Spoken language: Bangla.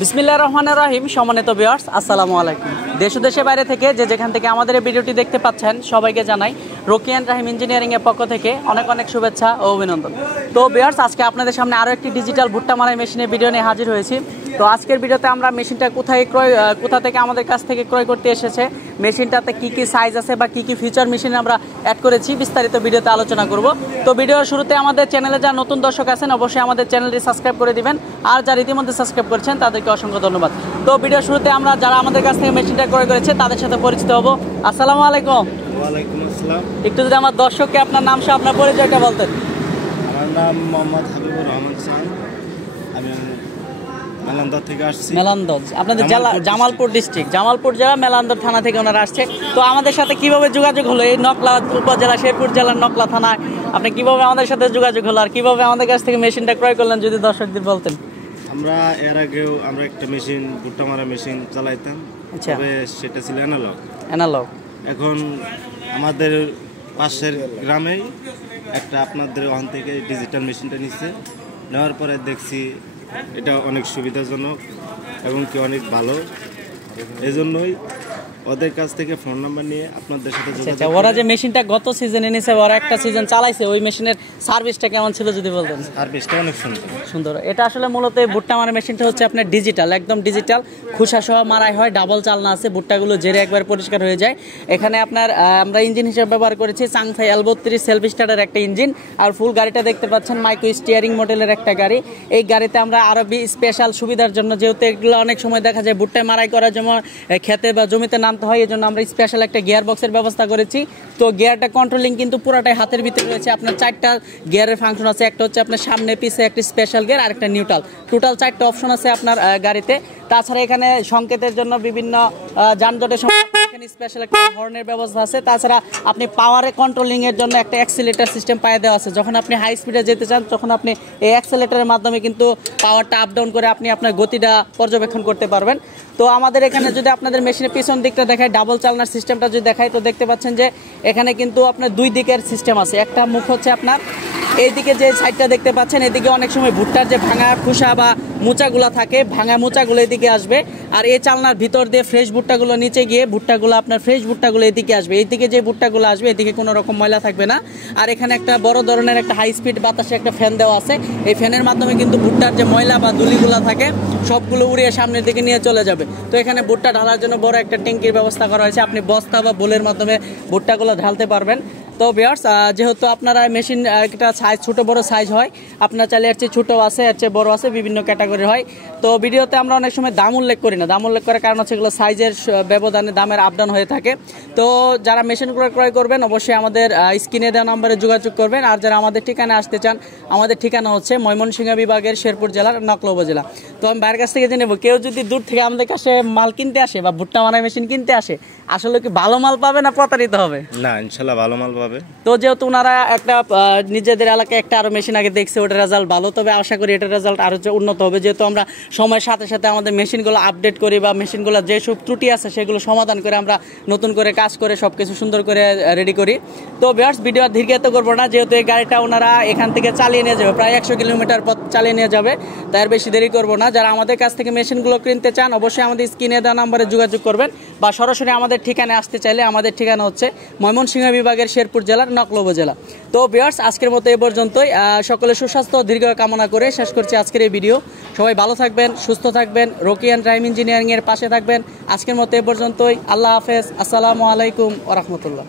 বিসমিল্লাহির রহমানির রহিম। সম্মানিত ভিউয়ার্স, আসসালামু আলাইকুম। দেশ ও দেশের বাইরে থেকে যে যেখান থেকে আমাদের এই ভিডিওটি দেখতে পাচ্ছেন সবাইকে জানাই রকি অ্যান্ড রাহিম ইঞ্জিনিয়ারিং এর পক্ষ থেকে অনেক অনেক শুভেচ্ছা ও অভিনন্দন। তো ভিউয়ার্স, আজকে আপনাদের সামনে আরও একটি ডিজিটাল ভুট্টা মারাই মেশিনের ভিডিও নিয়ে হাজির হয়েছি। তো আজকের ভিডিওতে আমরা মেশিনটা কোথা থেকে আমাদের কাছ থেকে ক্রয় করতে এসেছে, মেশিনটাতে কী কী সাইজ আছে বা কী কী ফিচার মেশিন আমরা অ্যাড করেছি বিস্তারিত ভিডিওতে আলোচনা করব। তো ভিডিওর শুরুতে আমাদের চ্যানেলে যারা নতুন দর্শক আছেন অবশ্যই আমাদের চ্যানেলটি সাবস্ক্রাইব করে দিবেন, আর যারা ইতিমধ্যে সাবস্ক্রাইব করেছেন তাদেরকে অসংখ্য ধন্যবাদ। তো ভিডিওর শুরুতে আমরা যারা আমাদের কাছ থেকে মেশিনটা ক্রয় করেছে তাদের সাথে পরিচিত হব। আসসালামু আলাইকুম। ওয়ালাইকুম আসসালাম। একটু যদি আমার দর্শককে আপনার নাম সহ আপনার পরিচয়টা বলতেন। আমার নাম মোহাম্মদ হাবিবুর রহমান খান, আমি মেলান্দর থেকে আসছি। মেলান্দর আপনাদের জেলা জামালপুর ডিস্ট্রিক্ট, জামালপুর জেলা মেলান্দর থানা থেকে ওনারা আসছে। তো আমাদের সাথে কিভাবে যোগাযোগ হলো? এই নকলা উপজেলা শেরপুর জেলার নকলা থানায় আপনি কিভাবে আমাদের সাথে যোগাযোগ হলো, আর কিভাবে আমাদের কাছ থেকে মেশিনটা ক্রয় করলেন যদি দর্শকদের বলতেন। আমরা এর আগেও একটা মেশিন, ভুট্টা মারা মেশিন চালাইতাম, তবে সেটা ছিল অ্যানালগ। এখন আমাদের পাশের গ্রামেই একটা আপনাদের ওখান থেকে ডিজিটাল মেশিনটা নিচ্ছে, নেওয়ার পরে দেখছি এটা অনেক সুবিধাজনক এবং কি অনেক ভালো। এই জন্যই ওদের কাছ থেকে ফোন নাম্বার নিয়ে আপনাদের সাথে যোগাযোগ। ওরা যে মেশিনটা গত সিজনে নিছে, ওরা একটা সিজন চালাইছে, ওই মেশিনের সার্ভিসটা কেমন ছিল যদি বলতেন। সার্ভিসটা অনেক সুন্দর। এটা আসলে মূলত এই ভুট্টা মারা মেশিনটা হচ্ছে আপনার ডিজিটাল, একদম ডিজিটাল, খুসা সহ মারাই হয়, ডাবল চালনা আছে, ভুট্টাগুলো জেরে একবার পরিষ্কার হয়ে যায়। এখানে আপনার আমরা ইঞ্জিন হিসেবে ব্যবহার করেছি চাংথাই L32 সেলফ স্টার্টার একটা ইঞ্জিন, আর ফুল গাড়িটা দেখতে পাচ্ছেন মাইক্রো স্টিয়ারিং মডেলের একটা গাড়ি। এই গাড়িতে আমরা আরো স্পেশাল সুবিধার জন্য, যেহেতু এগুলো অনেক সময় দেখা যায় ভুট্টা মারাই করার জন্য খেতে বা জমিতে নামতে হয়, এই জন্য আমরা স্পেশাল একটা গিয়ার বক্সের ব্যবস্থা করেছি। তো গিয়ারটা কন্ট্রোলিং কিন্তু পুরোটাই হাতের ভিতরে রয়েছে। আপনার 4টা গিয়ারের ফাংশন আছে, একটা হচ্ছে আপনার সামনে পিছে একটা স্পেশাল গিয়ার আর একটা নিউট্রাল, টোটাল 4টা অপশন আছে আপনার গাড়িতে। তাছাড়া এখানে সংকেতের জন্য বিভিন্ন যানজটের সময় এখানে স্পেশাল একটা হর্নের ব্যবস্থা আছে। তাছাড়া আপনি পাওয়ারে কন্ট্রোলিং এর জন্য একটা অ্যাক্সিলারেটর সিস্টেম পায়ে দেওয়া আছে। যখন আপনি হাই স্পিডে যেতে চান তখন আপনি এই অ্যাক্সিলারেটরের মাধ্যমে কিন্তু পাওয়ারটা আপ ডাউন করে আপনি আপনার গতিটা পর্যবেক্ষণ করতে পারবেন। তো আমাদের এখানে যদি আপনাদের মেশিনের পিছন দিকটা দেখায়, ডাবল চালনার সিস্টেমটা যদি দেখায়, তো দেখতে পাচ্ছেন যে এখানে কিন্তু আপনার 2 দিকের সিস্টেম আছে। একটা মুখ হচ্ছে আপনার এইদিকে যে সাইডটা দেখতে পাচ্ছেন, এদিকে অনেক সময় ভুট্টার যে ভাঙা খোসা বা মোচাগুলো থাকে, ভাঙা মোচাগুলো এদিকে আসবে, আর এই চালনার ভিতর দিয়ে ফ্রেশ ভুট্টাগুলো নিচে গিয়ে ভুট্টাগুলো আপনার ফ্রেশ ভুট্টাগুলো এদিকে আসবে। এইদিকে যে ভুট্টাগুলো আসবে এদিকে কোনো রকম ময়লা থাকবে না। আর এখানে একটা বড় ধরনের একটা হাই স্পিড বাতাসে একটা ফ্যান দেওয়া আছে। এই ফ্যানের মাধ্যমে কিন্তু ভুট্টার যে ময়লা বা দুলিগুলো থাকে সবগুলো উড়িয়ে সামনের দিকে নিয়ে চলে যাবে। তো এখানে ভুট্টা ঢালার জন্য বড় একটা ট্যাঙ্কির ব্যবস্থা করা হয়েছে, আপনি বস্তা বা বোলের মাধ্যমে ভুট্টাগুলো ঢালতে পারবেন। তো ভিউয়ার্স, যেহেতু আপনারা মেশিন একটা সাইজ ছোটো বড় সাইজ হয়, আপনার চাইলে এর চেয়ে ছোটো আছে, এর চেয়ে বড় আছে, বিভিন্ন ক্যাটাগরি হয়। তো ভিডিওতে আমরা অনেক সময় দাম উল্লেখ করি না, দাম উল্লেখ করার কারণ হচ্ছে এগুলো সাইজের ব্যবধানে দামের আপ ডাউন হয়ে থাকে। তো যারা মেশিনগুলো ক্রয় করবেন অবশ্যই আমাদের স্ক্রিনে দেওয়া নম্বরে যোগাযোগ করবেন। আর যারা আমাদের ঠিকানা আসতে চান, আমাদের ঠিকানা হচ্ছে ময়মনসিংহ বিভাগের শেরপুর জেলার নকলা উপজেলা। তো আমি বাইরের কাছ থেকে জেনে নেব, কেউ যদি দূর থেকে আমাদের কাছে মাল কিনতে আসে বা ভুট্টা মারাই মেশিন কিনতে আসে, আসলে কি ভালো মাল পাবে না প্রতারিত হবে? না, ইনশাল্লাহ ভালো মাল পাবে। তো যেহেতু ওনারা একটা নিজেদের এলাকায় একটা আরো মেশিন আগে দেখছে, ওটার রেজাল্ট ভালো, তবে আশা করি এটার রেজাল্ট আরো উন্নত হবে। যেহেতু আমরা সময়ের সাথে সাথে আমাদের মেশিনগুলো আপডেট করি বা মেশিনগুলো যেসব ত্রুটি আছে সেগুলো সমাধান করে আমরা নতুন করে কাজ করে সবকিছু সুন্দর করে রেডি করি। তো ভিউয়ার্স, ভিডিও আর দীর্ঘায়িত করবো না, যেহেতু এই গাড়িটা ওনারা এখান থেকে চালিয়ে নিয়ে যাবে, প্রায় 100 কিলোমিটার পথ চালিয়ে নিয়ে যাবে, তাই আর বেশি দেরি করবো না। যারা আমাদের কাছ থেকে মেশিনগুলো কিনতে চান অবশ্যই আমাদের স্ক্রিনে দেওয়া নম্বরে যোগাযোগ করবেন, বা সরাসরি আমাদের ঠিকানায় আসতে চাইলে আমাদের ঠিকানা হচ্ছে ময়মনসিংহ বিভাগের শেরপুর জেলার নকলা উপজেলা। তো ভিউয়ার্স, আজকের মতো এ পর্যন্তই। সকলে সুস্বাস্থ্য দীর্ঘ কামনা করে শেষ করছি আজকের এই ভিডিও। সবাই ভালো থাকবেন, সুস্থ থাকবেন, রকি অ্যান্ড রাহিম ইঞ্জিনিয়ারিং এর পাশে থাকবেন। আজকের মতো এ পর্যন্তই। আল্লাহ হাফেজ। আসসালামু আলাইকুম ওয়া রাহমাতুল্লাহ।